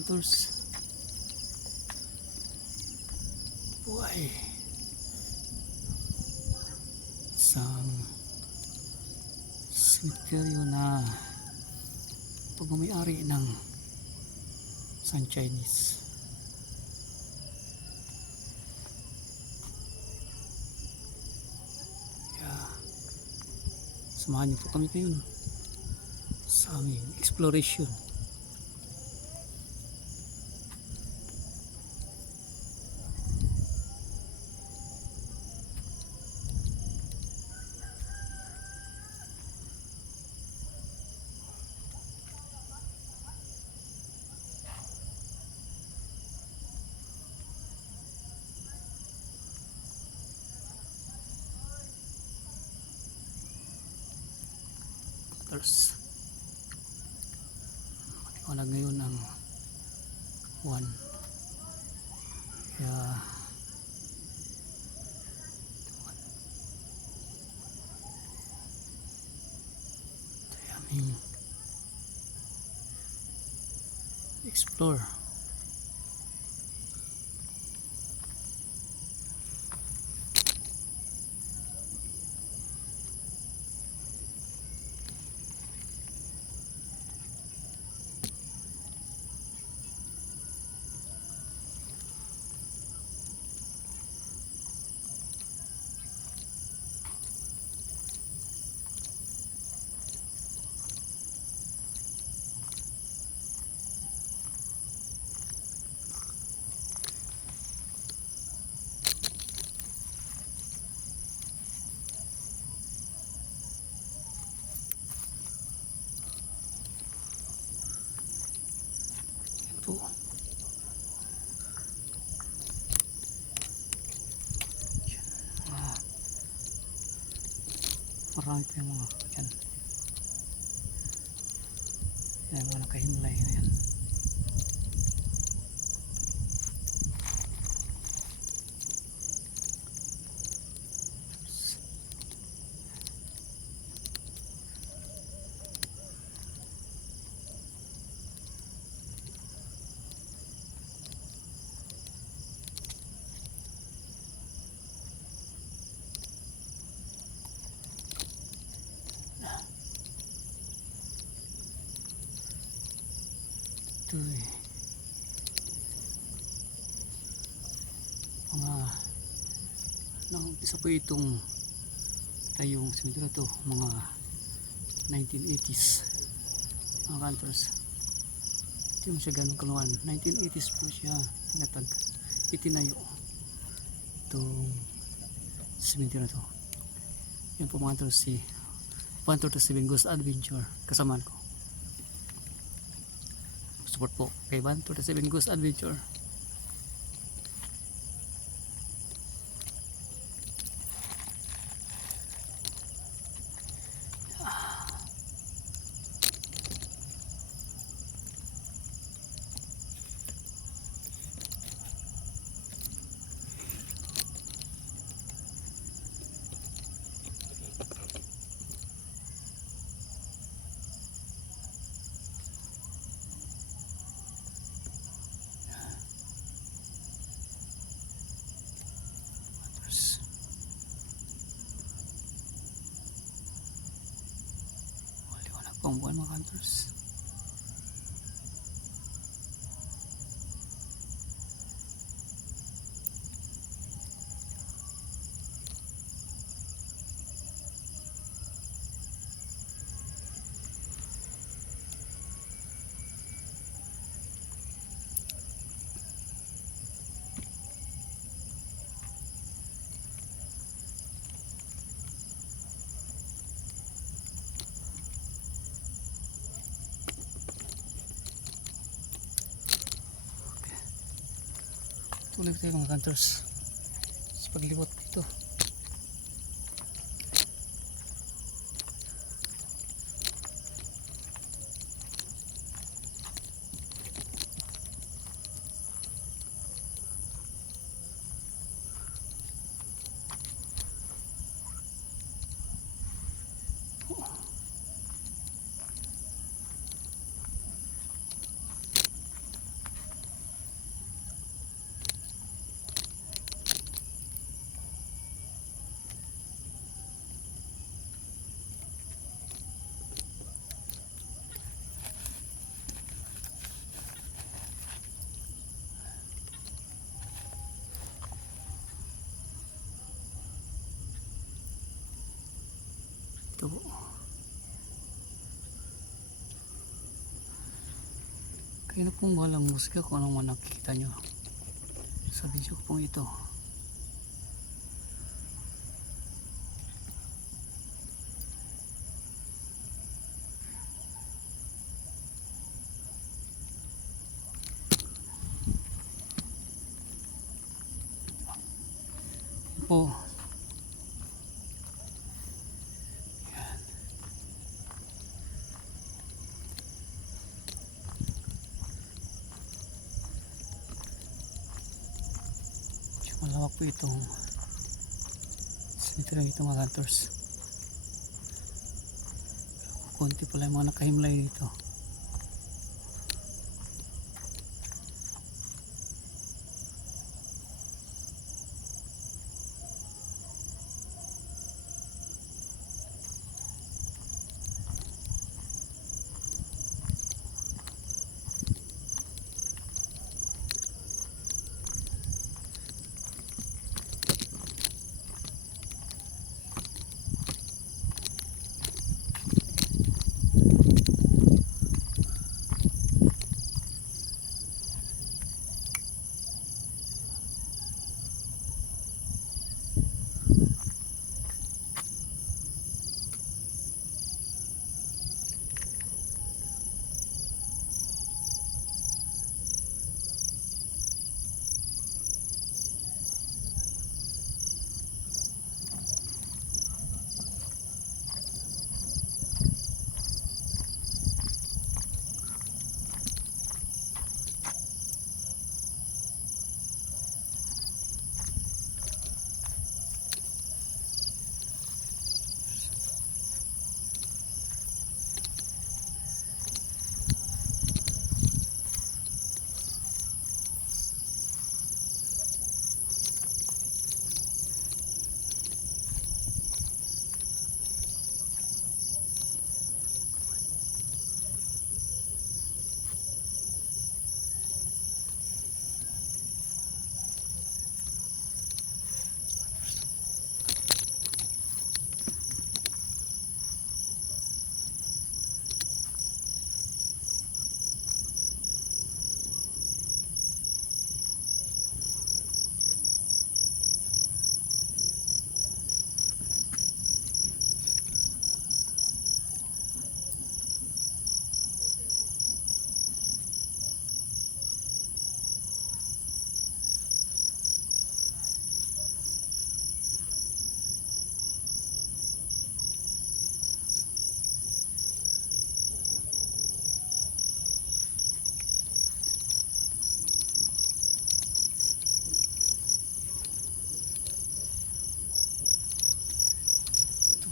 hunters. Buhay isang cemetery na pagmamayari ng San Chinese. Samahan niyo po kami ngayon sa aming exploration. Maliwanag ngayon ang buwan, kaya aming explore. Marami pa yung mga dyan. Yan, mga nakahimlay na yan. Ito mga isa po itong tayong cemetery to, mga 1980s mga hunters. Hindi mo siya ganun kaluan. 1980s po siya itinayo itong cemetery to. Yan po mga hunters, si 127 Ghost Adventure, kasamaan ko. Support po kay 127 Ghost Adventure. Pangbuan mga hunters. Tuloy tayo mga hunters sa paglibot dito. Kayo na pong walang musika kung anong man nakikita nyo sa video ko pong ito. Po. Yan. Malawak po itong cemetery dito mga hunters. Kunti pala yung mga nakahimlay dito.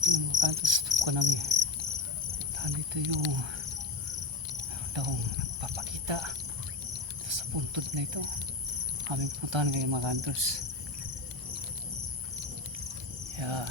Yung mga kantos ko namin dito yung meron daw nagpapakita sa puntod na ito. Aming puntahan ngayon mga kantos. Yeah.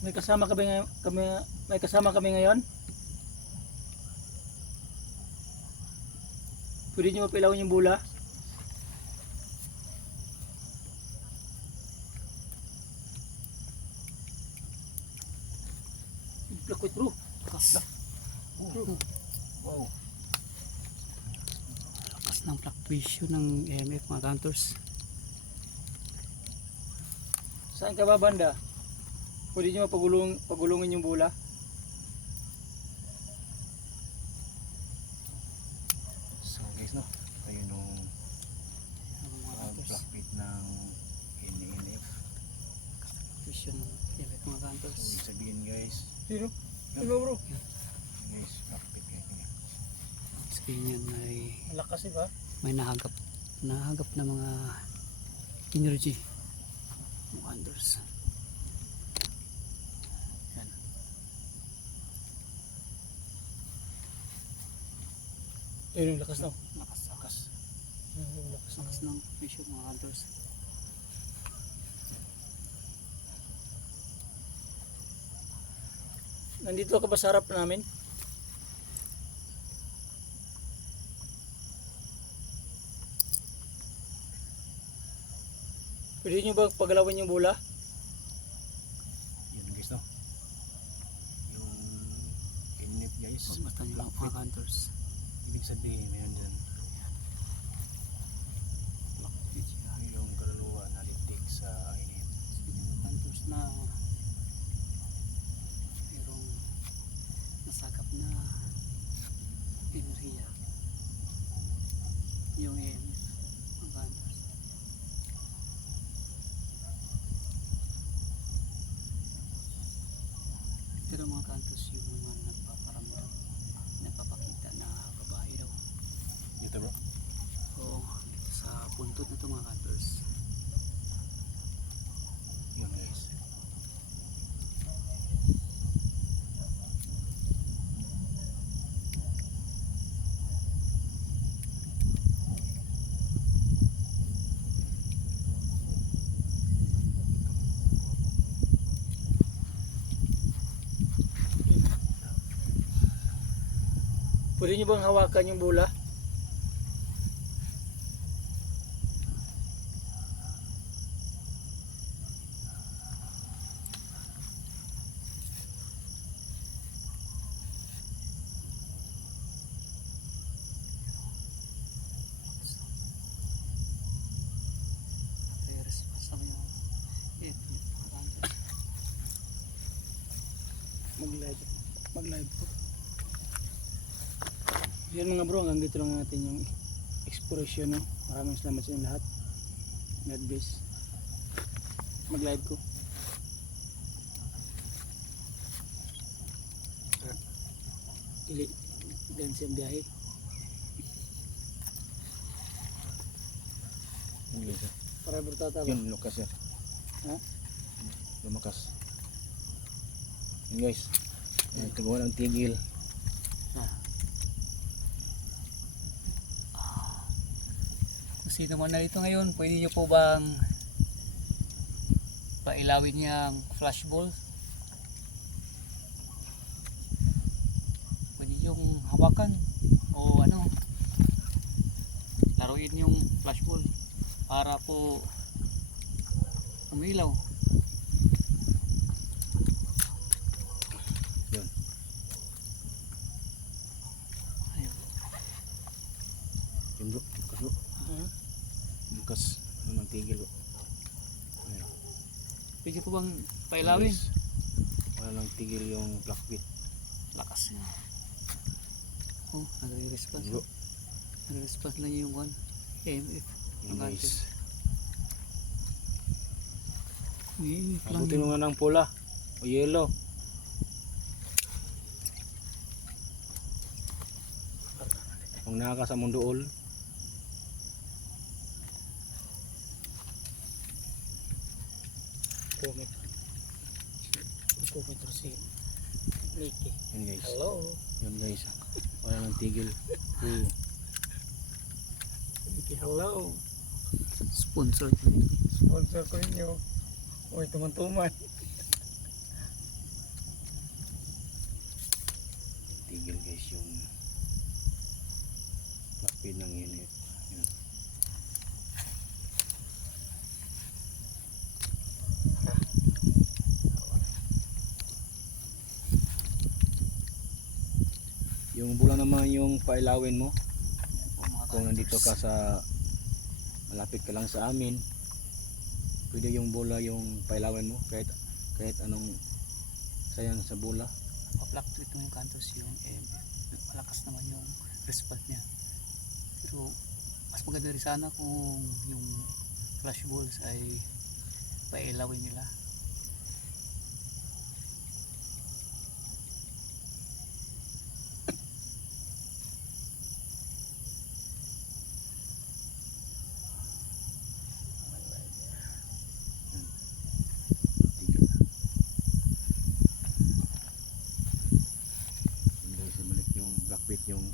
May kasama may kasama kami ngayon. Pwede niyo mapilawin yung bula? Lakwit bro. Lakas. Wow. Lakas ng fluctuation ng EMF mga counters. Saan ka ba banda? Pwede niyo pagulungin yung bula? So guys no, ayun yung black pit ng NNF. Fluctuation ng EMF mga So counters. ibig sabihin guys, Sino? Sino bro? guys black pit guys. Sabihin yan Malakas ba? may nahagap na mga energy mga counters. Ayun yung lakas na. Lakas. Ayun yung lakas na. lakas ng vision mga hunters. Nandito ka ba sa harap namin? Pwede nyo ba pagalawin yung bola? Yun guys no. Yung init guys. Basta nyo lang mga hunters. Ibig sabihin meron dyan. Blackfeet siya. Yung kaluluwa na litik sa init. Hunters na mayroong nasagap na enerhiya. Yung EMF mga hunters. Pero mga hunters yung mga nagpaparamdam, nagpapakita na babae daw. Dito bro. So dito sa puntod na ito mga hunters. Yun guys. Pwede nyo bang hawakan yung bola? Kaya response naman yung EMF mga hunters. Mag-live po. Yan mga bro, hanggang dito lang natin yung exploration, no? Maraming salamat sa inyo lahat. God bless. Mag-live ko. Dili dan sa biyahe. Yun guys. Para bertata ba? Yun lukas yan. Ha? Lumakas. Yun guys. Tagawa ng tigil. Kung sino man na dito ngayon, pwede nyo po bang pailawin niyang flashball? Pwede yung hawakan o ano, laruin yung flashball para po umilaw. Yun. Ayun. Yun bro. Lukas bro. Lukas naman tigil bro. Ayun. Pwede po bang pailawin? Guys, wala lang tigil yung blackfeet. Lakas niya. Oh, nagre-response. Bro. Nagre-response lang yung one EMF. Yun guys. EMF lang Abutin yun. mo nga ng pula o yellow. Kung nakaka sa mundool. Comment si Nicky. Yun guys. Hello. Yun guys. Wala lang tigil. Nicky, hello. Sponsor. Sponsor ko ninyo. Uy, tuman-tuman. Tigil guys yung blackfeet ng unit. Yun. Yung bula naman yung pailawin mo. Kung nandito ka sa malapit ka lang sa amin, pwede yung bola yung pailawin mo kahit anong sayang sa bola. Pa-fluctuate mo yung cantos yung EMF. Malakas naman yung response niya. Pero mas maganda rin sana kung yung flash balls ay pailawin nila. Tigil na. Yun guys, balik yung blackfeet yung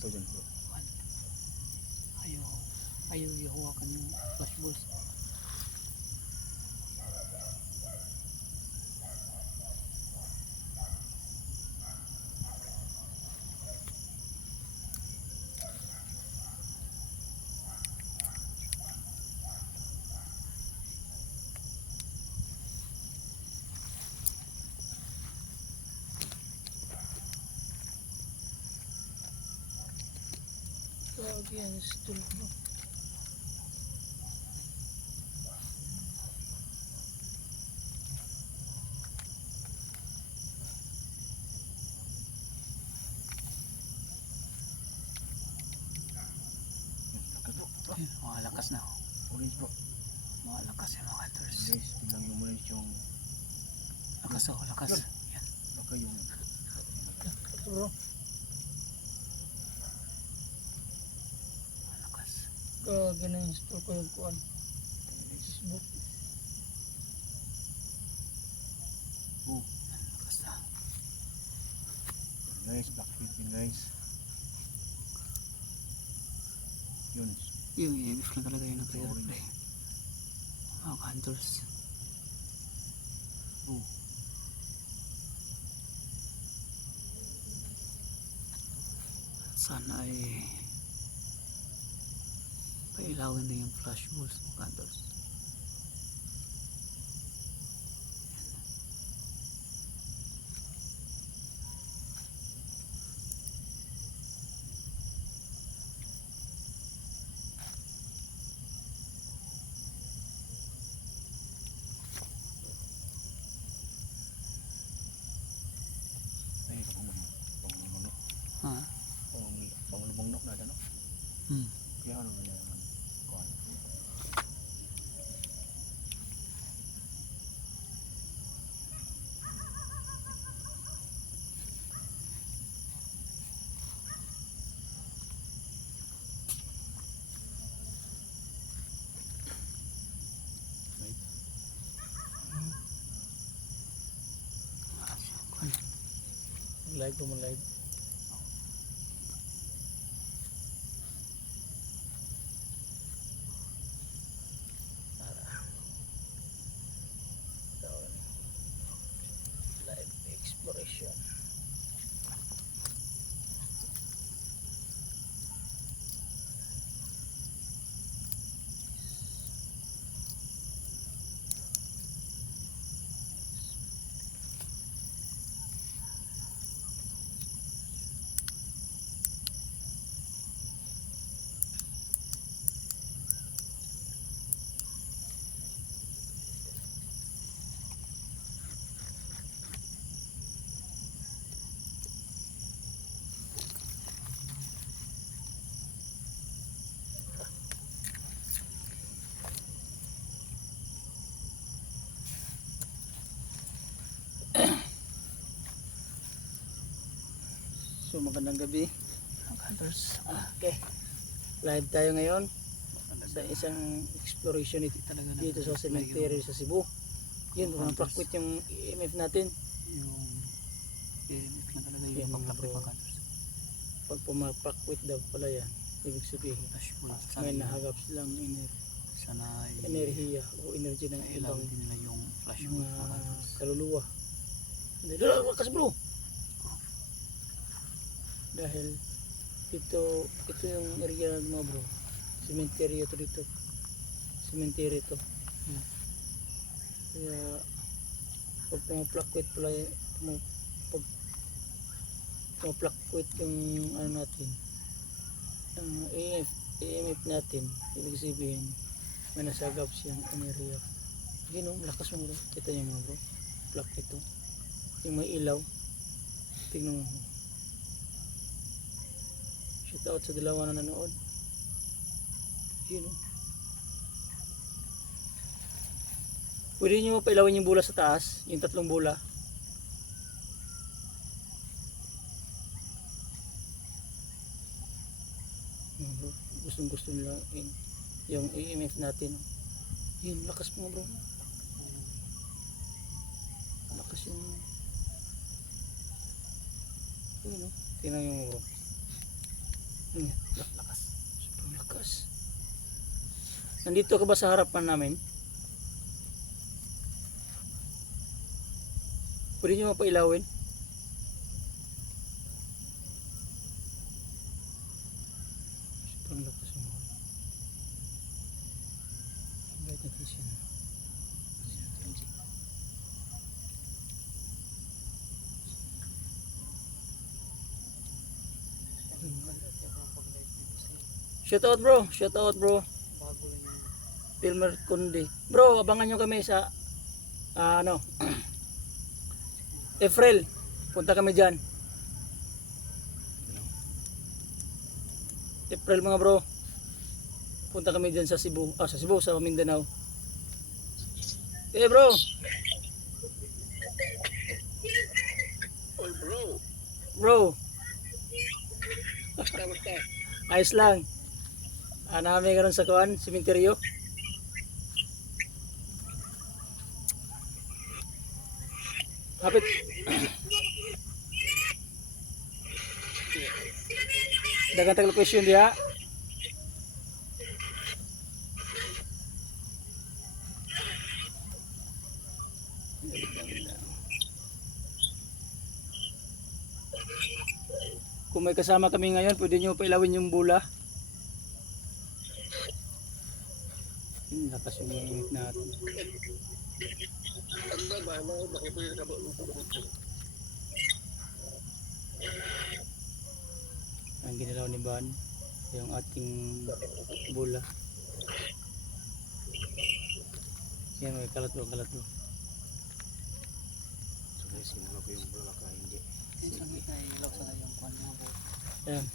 Lakas daw dyan bro. Ayaw. Ayaw ihawakan yung flash balls. Grabe yan, stool bro. Lakas bro. Ayun, makalakas na. Orange bro. Makalakas yung mga hunters. Guys, tingnan yung orange yung Lakas ako, lakas. Yan, baka yung Ito bro, malakas. grabe na yung stool ko yung kuhan. Facebook. Lakas na. guys, blackfeet yun guys. Yun. Yung EMF na talaga yung nagre-reply. Orange. Mga hunters. Sana ay pailawin na yung flash balls mga hunters. Ay, pangulubong Ha? nok na no? Hmm. Kaya ano na naman kuhan. Live po mo live. Live exploration. So magandang gabi mga hunters. Okay, live tayo ngayon sa isang exploration Talaga dito sa nag-reply cemetery sa Cebu. Yun, Hunters. kung pakwit yung EMF natin. yung EMF na talaga Yan, yung mga pag-play bro. mga hunters. Pag pumapakwit daw pala yan, ibig sabihin Flash balls. may nahagap silang Sana ay enerhiya o energy ng ibang ilawin din nila yung flash balls mga mga hunters. kaluluwa. Wakas bro! Dahil ito yung area ng mga bro, cemetery ito dito, cemetery ito. Kaya pag pumaplakwit pala, pag pumaplakwit yung ano natin, ang EMF natin, ibig sabihin may nasagap siyang enerhiya. Yun o, lakas mo bro, kita niyo mga bro, plak ito, yung may ilaw, tingnan mo. Shout out sa dalawa na nanood. Yun o. Pwede nyo pailawin yung bula sa taas, yung tatlong bula. Gustong gusto nila yung EMF natin. Yun, lakas mo bro. Lakas yung yun o. Tingnan nyo bro. Lakas. Sobrang lakas. Nandito ka ba sa harapan namin? Pwede nyo mapailawin? Sobrang lakas mo. Light natin siya. Shout out bro, shout out bro. Pilmer Kundi. Bro, abangan nyo kami sa ano April. Punta kami dyan. April mga bro. Punta kami dyan sa Cebu. Sa Cebu, sa Mindanao. Eh bro. Oy bro, Bro, kamusta? ayos lang. Namin karon sa kuan, simenteryo. Hapit. Dagan tag location diha. Kung may kasama kami ngayon, pwede nyo pailawin yung bula. Lakas yung init natin. Ang ginalaw ni Ban, yung ating bula. Yan, may kalat bro, kalat bro. So guys, sinala ko yung bulak hindi. Ayan.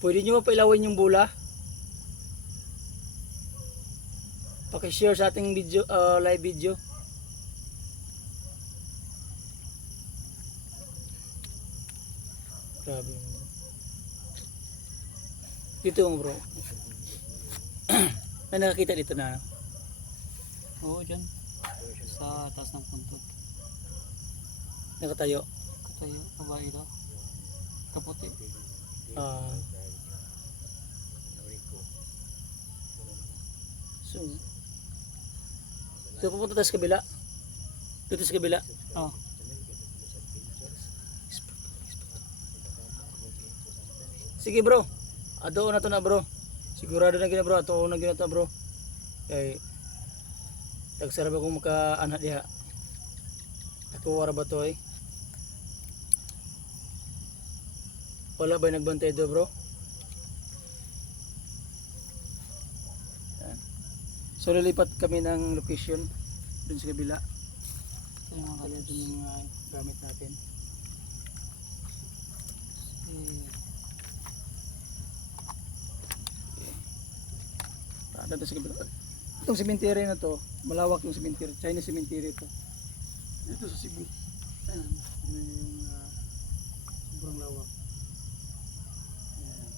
Pwede nyo pailawin yung bula. Pakishare sa ating video, live video. Grabe mo. Dito mo bro. May nakakita dito na. Oo, dyan. Sa taas ng puntot. Nakatayo. Katayo, babae daw. Kaputi. Ah, so pupunta tayo sa kabila. Dito sa kabila. Oh, Sige bro. Ato na to na bro. Sigurado na gina bro. Ato na gina to bro. Kay tagsarap akong maka-anak diha. Ako wara ba to eh? Wala ba nagbantay do bro? Yan. So lilipat kami ng location dun sa kabila. ito yung mga Kaya kalos. din yung gamit natin. Dito sa kabila. Itong cemetery na to, malawak yung cemetery. Chinese cemetery to. Dito sa Cebu. Ayan. Yun yung sobrang lawak. Ayan.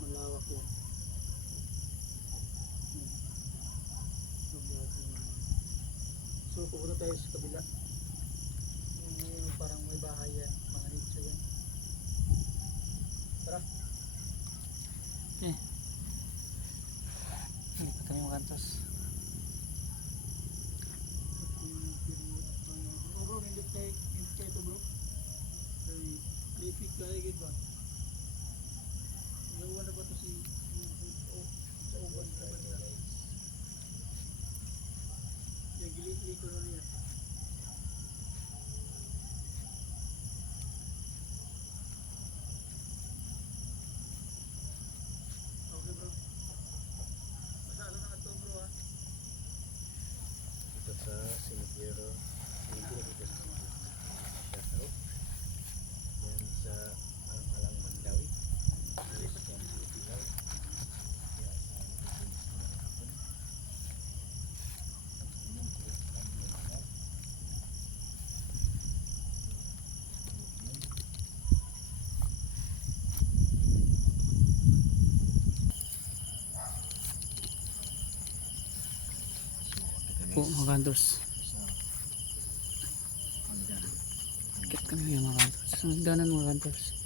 Malawak yan. Ayan. So pupunta tayo sa kabila. Yung parang may bahay yan. Mga nicho yan. Tara. Ito yung kantos. Bro, hindi kayo ito bro. Traffic kaya gid ba? Yawan na ba to si sa uban sa banda? Yung gili-gili ko na niya. Okay bro. Masalo na ito bro ha. Dito sa cemetery. Dito sa Shoutout. Yan sa Alang Mandawi. Po, mga kantos. Kanina yung mga hunters. Sa nagdanan mga hunters.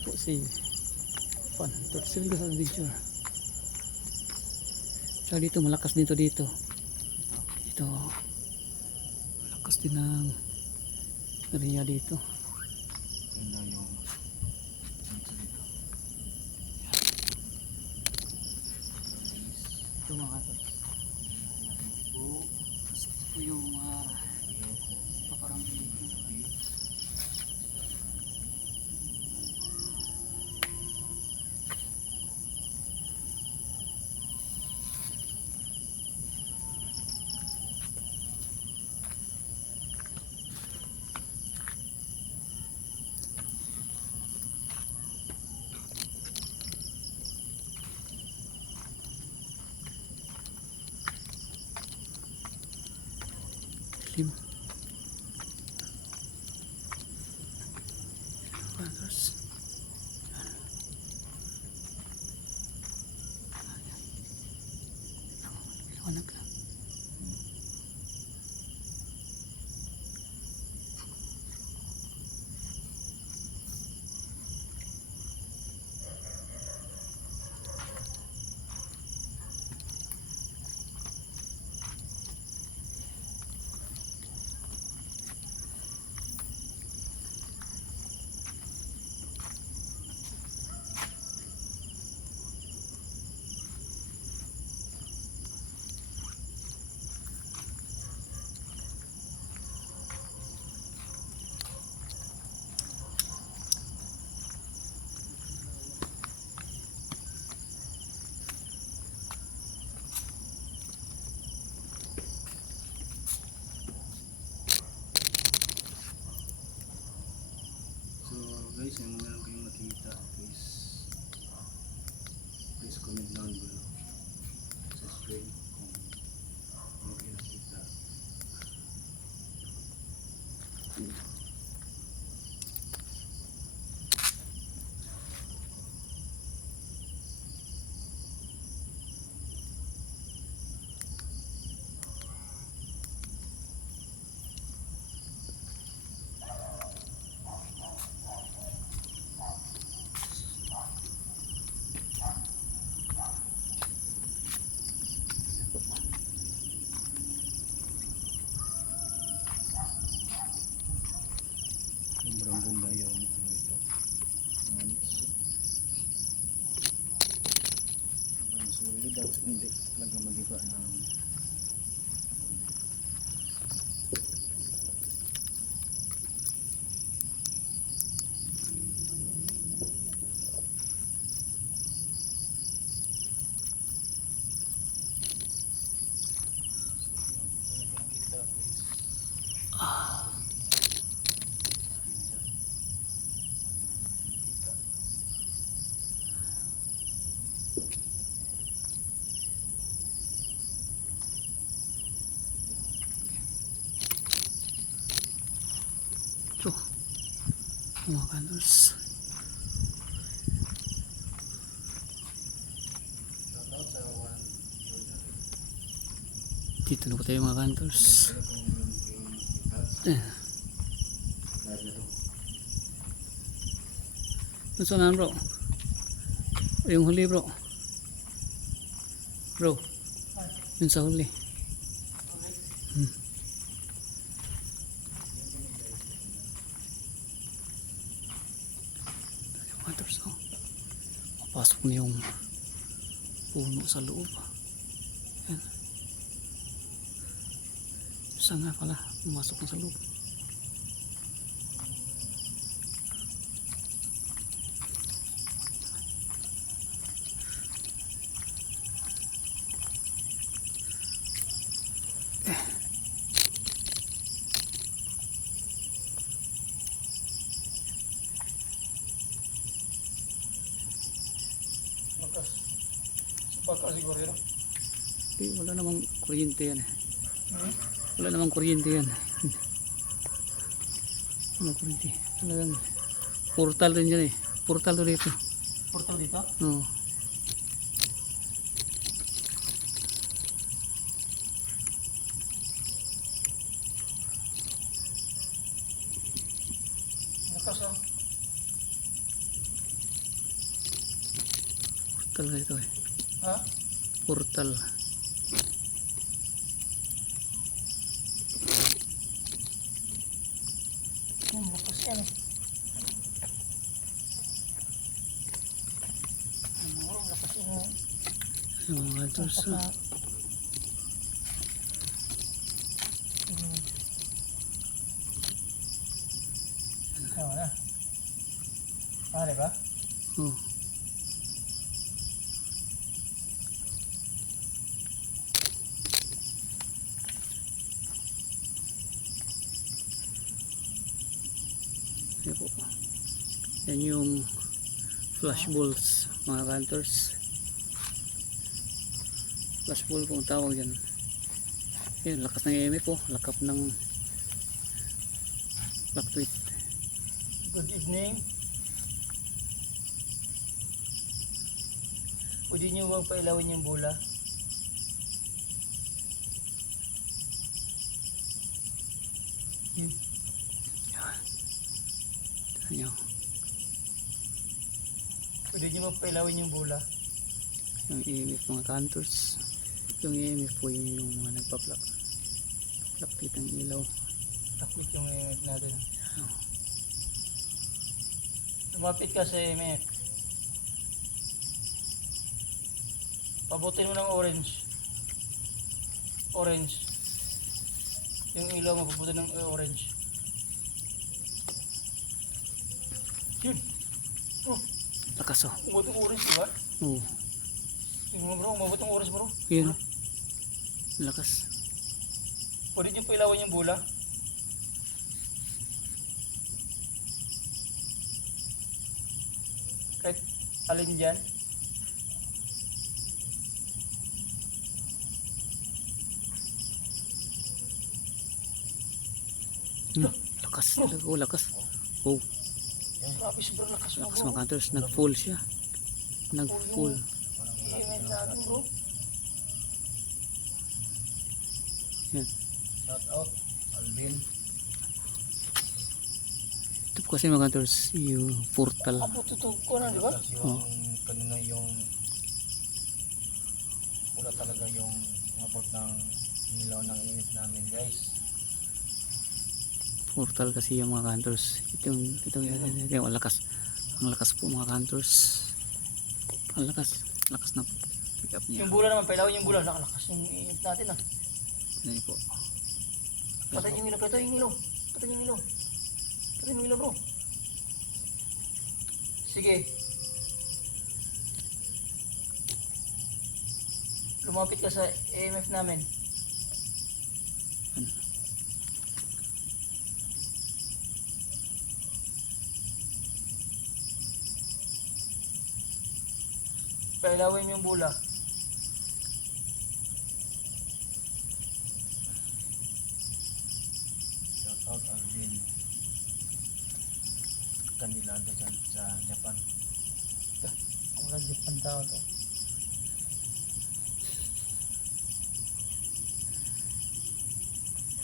Po si Pan Hunter. Sila sa video. Tsaka dito malakas dito. Dito malakas din ang area dito. Yun lang yung Ito mga hunters. Ito yung paparang dito. Lim. Hunters. Liwanag lang. So guys, yung meron kayong nakita, please comment down below sa screen kung ano kayo nakita. Sobrang ganda yung ano ito. Sobrang sulit at hindi talaga mag-iba ng Ito. Mga hunters. Dito na po tayo mga hunters. Ito saan bro? Yung huli bro. Bro. Yun sa huli. Hunters oh. Papasok na yung puno sa loob. Ayan. Isa nga pala. Pumasok na sa loob. Pagka siguro yun. Wala namang kuryente yan. Hmm? Wala namang kuryente yan. Wala kuryente. Talagang portal rin yan eh. Portal to dito. Portal dito? Oo. Lakas ah. Portal nga ito eh. Ha? Portal. Lakas yan eh. Lakas yan. Yung mga hunters. Tama na. Ah, diba? Oh. Yan po. Yan yung flash balls mga hunters. Flash ball po ang tawag yan. Yan, lakas ng EMF po. Lakap ng fluctuate. Good evening. Pwede nyo bang pailawin yung bola? Tignan nyo. Pwede nyo bang pailawin yung bola? Yung EMF mga hunters. Yung EMF po yun yung mga nagpa-fluctuate ng ilaw. Taklit yung EMF natin. Lumapit ka sa EMF. Pabutin mo ng orange. Orange. Yung ilaw mo pabutin ng orange. Yun. Oh, Lakas oh. umabot ng orange, diba? Oo. Yung mga bro, umabot ng orange bro. Yun oh. Lakas. Pwede nyo pailawan yung bola. Kahit alin dyan. Lakas talaga. Oh, lakas. Oh, Grabe sobrang lakas mo lakas bro. mga hunters. Nag-full siya. Nag-full. EMF natin bro. Yan. Shout out, Alvin. Ito po kasi mga hunters, yung portal. Abot tutog ko na, di ba? Tapos yung kanina yung wala talaga yung abot ng ilaw ng init namin guys. Portal kasi yung mga hunters. Ito yung lakas. Ang lakas po mga hunters. Ang lakas. Lakas na pick up niya. Yung bola naman, pailawin yung bola. Nakalakas yung EMF natin ah. Yan po. Patay yung ilaw, patay yung ilaw. Patay yung ilaw. Patay yung ilaw bro. Sige. Lumapit ka sa EMF namin. Pailawin yung bola. Shout out, Alvin. Kanila dyan sa Japan. Wala Japan tao to.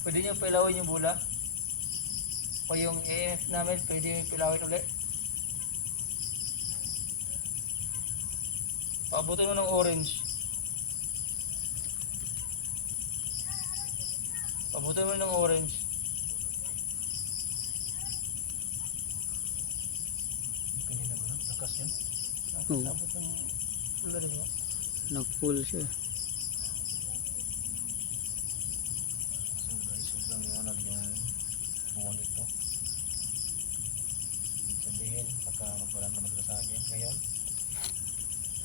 Pwede nyo pailawin yung bola. O yung EMF namin, pwede nyo pailawin ulit. Pabutin mo ng orange. Pabutin mo ng orange. Kanina ba? Lakas yun. Oo. Abot ng pula rin mo. Nag-full siya. So guys, sobrang liwanag yung buwan nito. Sabihin, baka magwala na maglasagin ngayon.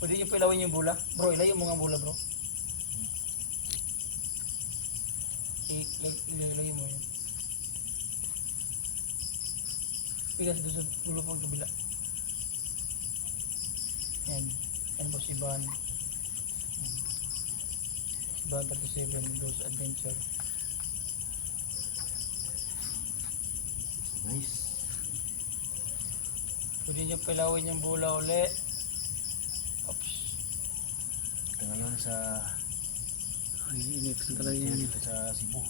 Pwede nyo pailawin yung bola. Bro, ilayo yung mga bola bro. Ilayo mo yun. Bigas doon sa dulo pang kabila. Yan. Yan po si Van. 237 Ghost Adventure. Nice. Pwede nyo pilawin yung bola uli. Oops. Ito ngayon sa Ay, inip na talaga yan. dito sa Cebu.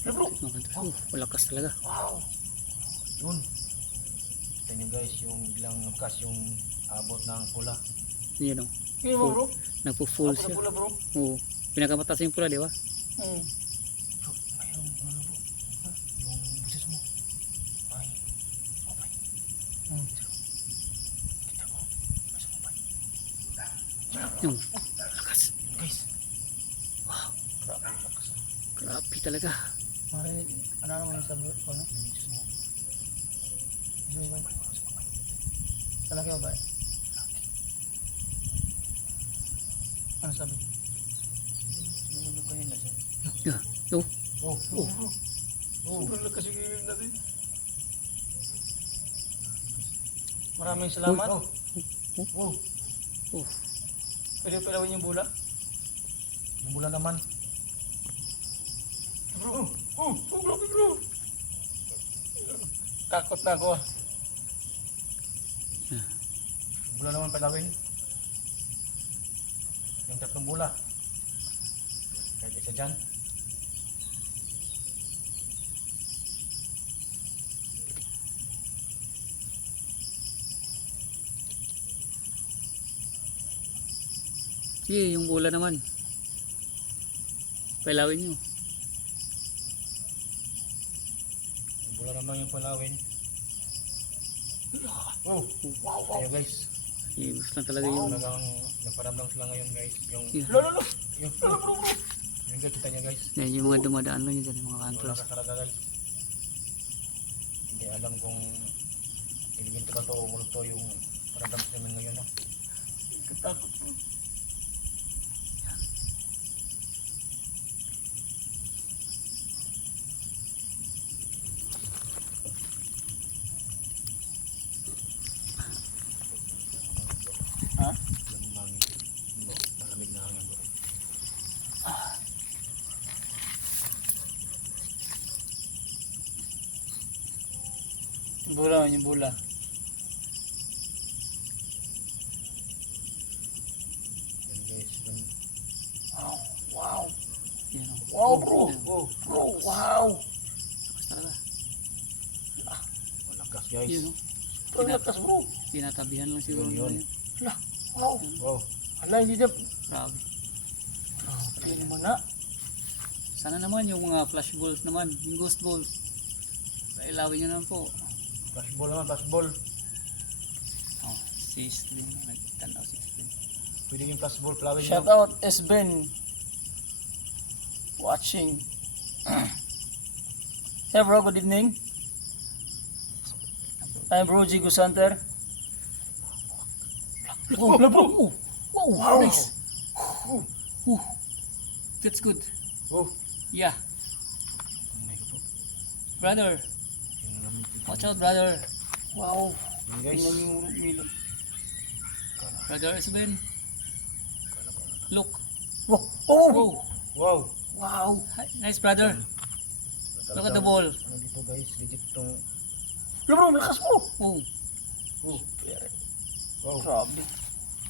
Mga kantos. Malakas talaga. Wow! Yun. Kita nyo guys, yung bilang nagkas yung abot ng pula. Yan o. Yun mo bro. Nagpo-full siya. Pula bro. Oo. Pinakamataas yung pula, di ba? Hmm. Bro, mayroong ano bro? Ha? Yung busis mo. Ay, mabay. Kita ko. Nasa mabay. Yung lakas. Guys. Wow. Grabe yung lakas. Grabe talaga. Marinig. Ano naman yung sabi? Ano? Yung busis mo. Ano ba? Nasa mabay. Malaki ba ba? Ano sabi? Ano kayo na siya? Yeah. Oh. Oh. Oh. Sobrang lakas yung ilim natin. Maraming salamat. Oh. Oh. Pwede pilawin yung bola. Yung bulan naman. Bro. Grabe bro. Takot na ako ah. Yung bulan naman palawin. Yung tatlong bula. Kahit isa dyan. Sige, yung bola naman. Pailawin nyo. Yung bula naman yung palawin. Oh. Wow. Ayo guys. Ibus lang talaga yung... Talagang nagparamdam sila ngayon guys. Yung Yeah. Lalo. yung yung kita niya guys. Yan, yung mga dumadaan lang yun dyan, yung mga Wala kantos. ka talaga guys. Hindi alam kung elemento ba to o multo yung paramdam sa namin ngayon. No? Takot bro. Ha? Yung malamig na hangin bro. Yung bola, yung bola. Yan guys. Yung Wow. Yan o. Wow bro. oh, Bro, wow. Lakas talaga. malakas guys. Yun o. Bro, lakas bro. Tinatabihan lang siguro. Yun. nila Wow. Wow. Hala, hindi na. Grabe. Hindi naman na. Sana naman yung mga flash balls naman, yung ghost balls. Pailawin nyo naman po. Flashball naman, flashball. Oh, 6 din. Nagtanaw 6 din. Pwede yung flashball palawin Shout nyo. out S-Ben. Watching. Hey bro, good evening. I'm bro Jigo Santer. Oh, bro! Oh, Wow. nice! That's good. Oh. Yeah, Oh my God. brother. Yung naman. Watch out, brother. Wow. Yan guys. Tingnan yung milo. Brother Esben. Look. Wow. Oh. Oh, Wow. Wow. nice, brother. Look at the ball. Ano dito guys, legit tong. Bro, bro, lakas mo. Oh, Oh. Wow. Grabe.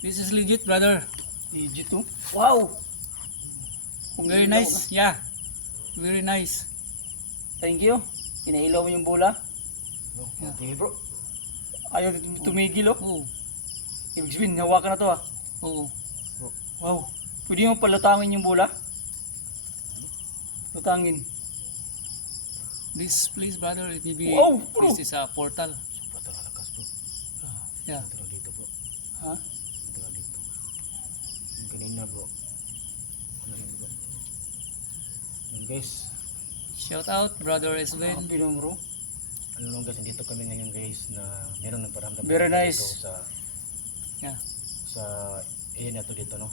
this is legit, brother. Legit to. Wow. Very nice. Yeah, very nice. Thank you. Inailaw mo yung bola. No, okay bro. Ayaw tumigil oh. Oh, Ibig sabihin, hawakan na to ah. oh. Wow. Pwede mo palutangin yung bola? Lutangin. This place, brother, it may be, Wow, bro. this is a portal. Super talaga lakas bro. Yeah. Ito dito bro. Ha? Ito dito. Yung kanina bro. Ano yun bro? Yung guys. Shout out, brother Esben. Grabe naman bro. Ano lang guys, nandito kami ngayon guys na meron ng paramdam. Very nice. Dito sa Yeah. sa area na to dito no.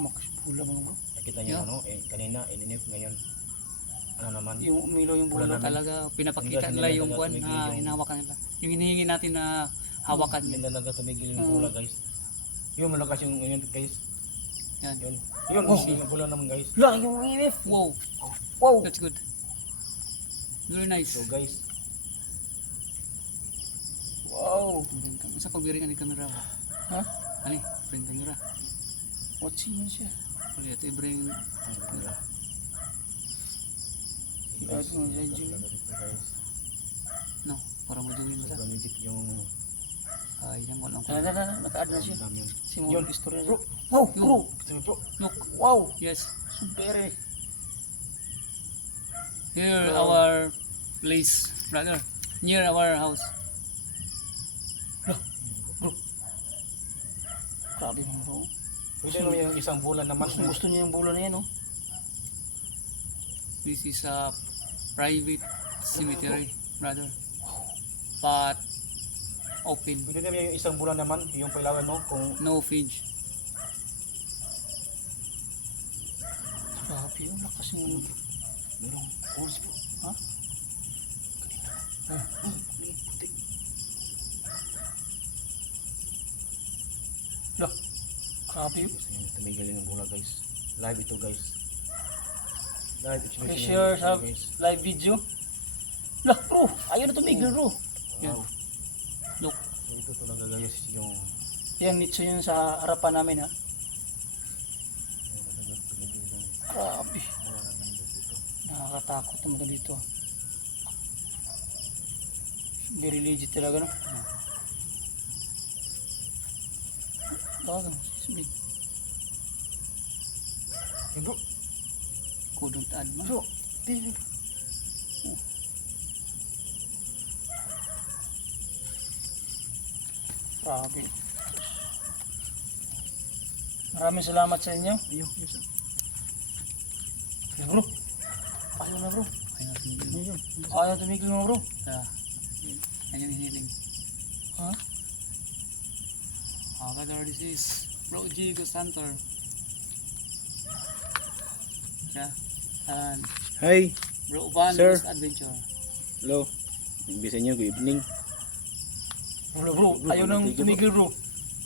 Makas bola mga bro. Nakita niyo Yeah. ano, kanina ininip ngayon. Ano naman? Yung umilaw yung bola. Wala namin. Talaga pinapakita Hanggang nila sa yung nila buwan tumigil na yung- hinahawakan nila. Yung hinihingi natin na hawakan Hindi nila. talaga tumigil yung Mm. bola guys. Yung malakas yung ngayon guys. Yan. Yun. Yun, Oh. yung bola naman guys. Wala, yung EMF. Wow. Wow. That's good. Very nice. So guys, Wow. Sa pagbiringan ni kamera ko. Ha? Ani, bring kamera. What's yun siya? Pwede ito i-bring. Lahat mo sa June. No, para majuin mo sa. sobrang legit yung Ay, yan walang Ah, naka-add na siya. namin. Simula Yun. istorya niya. Wow, bro. Sabi bro, Look, Wow. yes. Super eh. Here Wow. our place, brother. Near our house. Grabe mga bro. pwede naman yung isang bola naman. Gusto, gusto niya yung bola na yan, oh. This is a private cemetery, brother. But open, Pwede naman yung isang bola naman, yung pailawan mo, kung no feed. Grabe yung lakas yung... merong holes bro. Ha? Lah, grabe yun. Gusto nyo tumigil yung bola guys. Live ito guys. Live exhibition. Okay, share sa guys. live video. Lah, bro. Ayaw na tumigil, bro. Yan. Wow. Look, So ito talaga guys yung Yan, nitso yun sa harapan namin, ha. tumigil yung Grabe. bola naman dito. Nakakatakot naman dito. Very legit talaga, no? Tawagan mo, sabi. Yun bro, couldn't add man. bro, di. Grabe. Maraming salamat sa inyo. Ayun, yes. Okay, bro. Ayaw na, bro. Ayun natin yung Ayaw tumigil mo, bro. Ayun yung healing. Ha? Brother, this is Bro G Gusantor. Yeah. And Hi, Bro Van Sir. Lost Adventure. hello. Bisa nyo, good evening. Bro, ayaw nang tumigil, bro.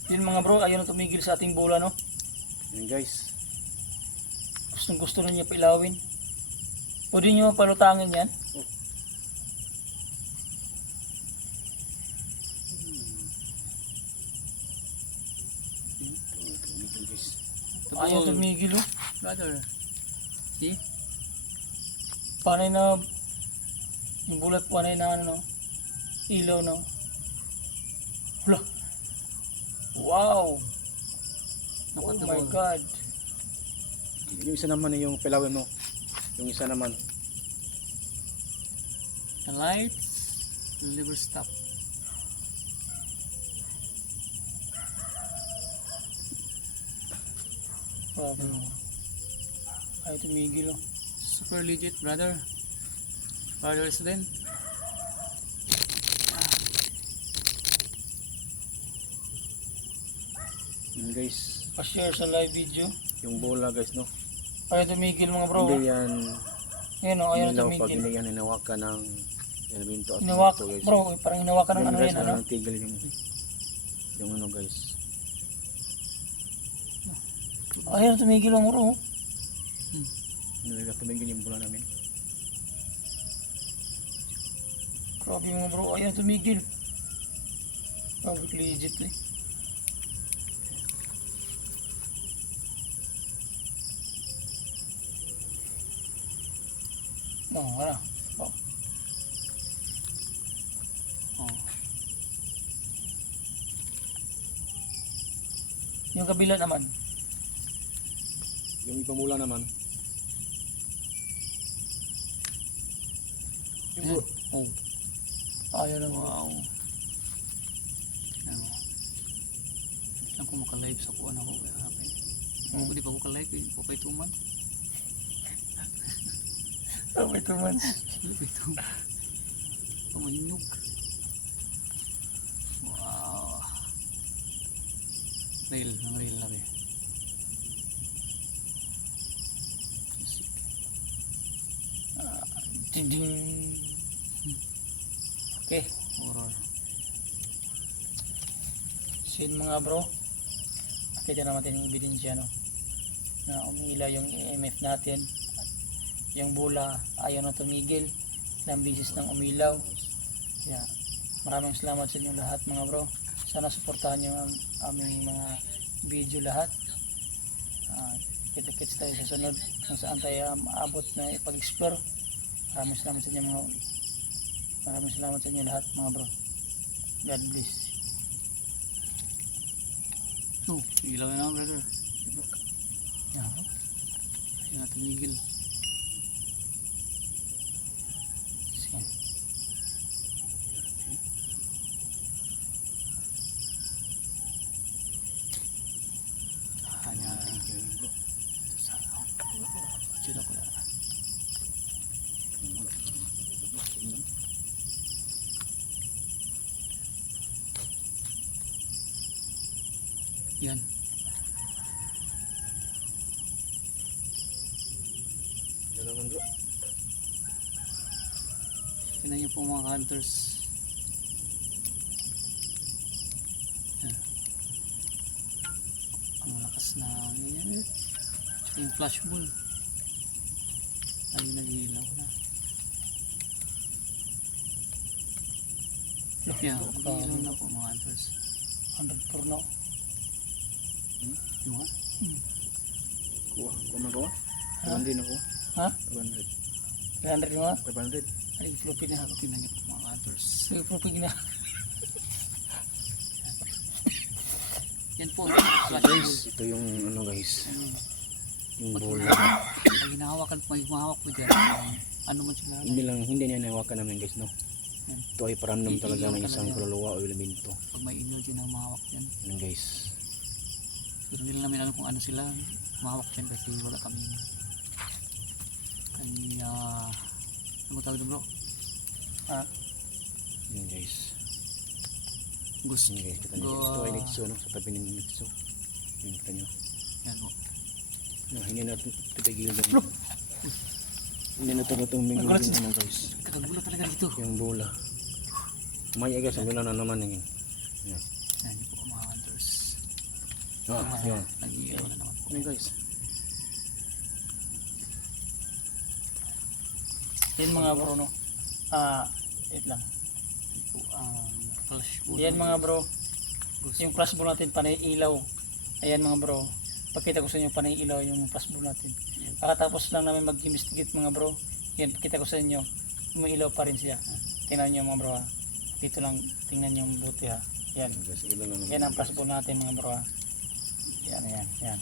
Yun mga bro, ayaw nang tumigil sa ating bola, no? Yan guys. Gustong gusto na niya pailawin. Pwede nyo palutangin yan. Tumigil guys. Ayaw tumigil, oh. Brother. See? Panay na, yung bulat panay na ano, no? Ilaw, no? Wala. Wow! Look Oh at the my ball. God. Yung isa naman yung pailawan mo. Yung isa naman. The lights will never stop. Grabe, no? Ayaw tumigil, oh. Super legit, brother. Brother Sden. Yan guys. Pa-share sa live video. Yung bola guys no. Ayaw tumigil, mga bro. Hindi yan Ayan, oh, ayaw na nilaw pag tumigil. hindi yan hinawakan ng elemento at Hinawak, elemento, guys. bro, parang hinawakan ng Yan ano guys, yan, ano? walang tigil yung ano guys. Ayaw na tumigil, mga bro. Hindi tumigil yung bola namin. Grabe mga bro, ayaw na tumigil. Grabe, legit, eh. No, wala. Oh. Oh. Yung kabila naman. Yung ibang bola naman. Ayan. Oh. Ayaw na, bro. Wow. Ano? Lang ko maka-live sa kuwan ako. Kung di pa ko ka-live, ko pa 2 months. Oh, may 2 months. Ito. Pamahinog. Wow. Real, ang real lang eh. Ding. Okay. Horror. So yun mga bro. Nakita naman natin yung ebidensya, no? na umilaw yung EMF natin. Yung bola ayaw na tumigil, ilang beses nang umilaw. Kaya maraming salamat sa inyo lahat mga bro. Sana suportahan nyo ang aming mga video lahat. Kita-kits tayo sa sunod kung saan tayo maabot na ipag-explore. Maraming salamat sa inyo maraming salamat sa inyo lahat mga bro. God bless. Oh, ilaw na brother. Yeah, bro. Ayaw na tumigil. Sige. Hanya sila ko na. Yan. Yan naman bro. Tingnan niyo po mga hunters. Yan. Ang lakas na yan. Yung flashball ay nag-ilaw na. Yeah, nag-ilaw na po mga hunters. 100 no? Yung mga? Kuha magawa. Ha? 500 ako. Ha? 500. 300 mo? 500. Ay, floppy na. Tingnan niyo po mga hunters. Ay, floppy na. Yan po, So flashball. guys, ito yung ano guys, yung bola. Pag hinahawakan po, humahawak po dyan. Ano man sila. Hindi niya nahawakan namin guys, no. Yan. Ito ay paramdam talaga ng Iilaw isang talaga. kaluluwa o elemento. Pag may inyo dyan na humahawak dyan. Yan guys. Pero hindi namin alam kung ano sila. Humahawak dyan kasi wala kami. Kaya, ano tawag doon bro? Yan guys. Gusto. Yan guys, kita niyo. Ito ay nitso, no. Sa tabi ng nitso. Yan, kita niyo. Yan po. No, hindi natin titigil lang. Hindi na ito tumingin Nagulat yung ano guys. Kakagulat talaga dito. Yung bola. May guys, ang na naman yung. Yan. Yan yun po mga hunters. Yan. Nag-iilaw na naman po. Yan guys. Yan mga bro, no? Wait lang. Yan po ang flashball. Yan mga bro. Gusto. Yung flashball natin, panay ilaw. Ayan mga bro. Pakita ko sa inyo, panay ilaw yung flashball natin. Kakatapos lang namin mag-investigate mga bro. Yan, pakita ko sa inyo. Umiilaw pa rin siya. Tingnan nyo mga bro ha. Dito lang, tingnan nyo mabuti ha. Yan. Guys, ilan na naman. Yan ang flashball natin mga bro ha. Yan, yan, yan.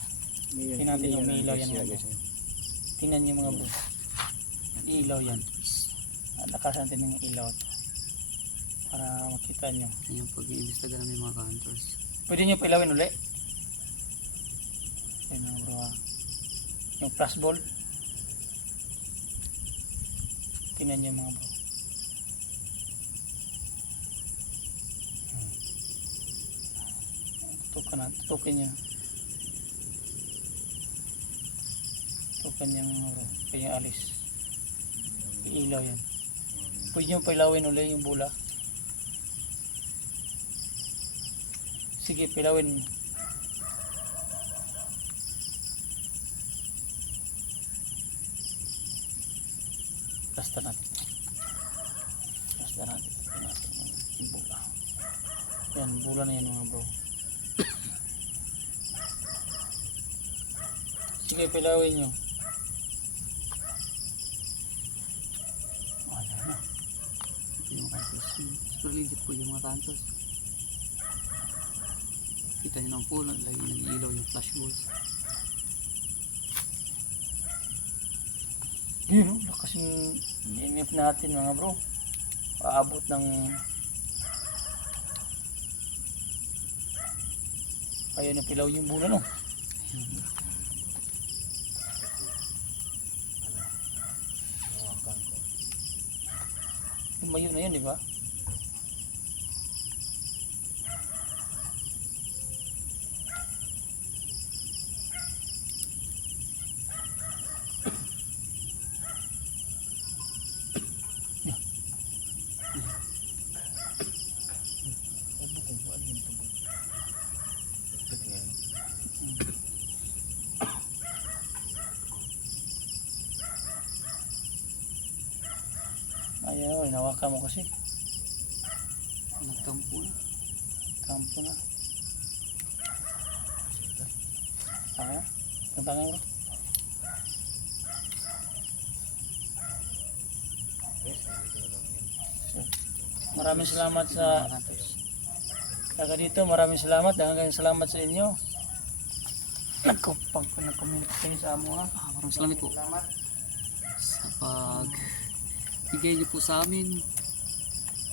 Yan, Tingnan natin yung ilaw yan, guys, mga bro. Tingnan nyo mga bro. Ilaw yan. Lakasan natin yung ilaw to. Para makita nyo. Yan yung pag-iimbestiga namin mga hunters. Pwede nyo pilawin uli. Yan mga bro ha. Yung flashball. Tingnan nyo mga bro. Tutukan na. Tutukin nyo. Tutukan nyo mga bro. Pwede nyo alis. Iilaw yan. Pwede nyo pilawin uli yung bola. Sige, pilawin mo. Basta natin. Basta natin. Basta natin yung bola. Yan, bola na yan mga bro. Sige, pilawin nyo. Ayan na. Ito yung mga hunters. Super legit po yung mga hunters. Kita nyo lang po, nag-iilaw yung flashballs. Yun, lakas yung EMF natin mga bro. Paabot ng ayaw na pilaw yung bola no. Lumayo na yan, di ba? Ayan, hinawakan mo kasi. Nagkampo na. Kampo na. Okay. Punta nga bro. Maraming salamat sa Mga hunters. taga dito. Maraming salamat. Daghang salamat sa inyo. Nag-comment kayo sa amo ha. Maraming salamat po sa pag bigay niyo po sa amin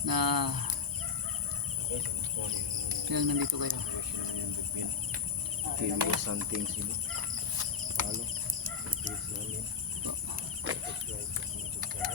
na kaya nandito kayo. Team something sino. Follow. Please namin. Oh. Subscribe sa YouTube channel.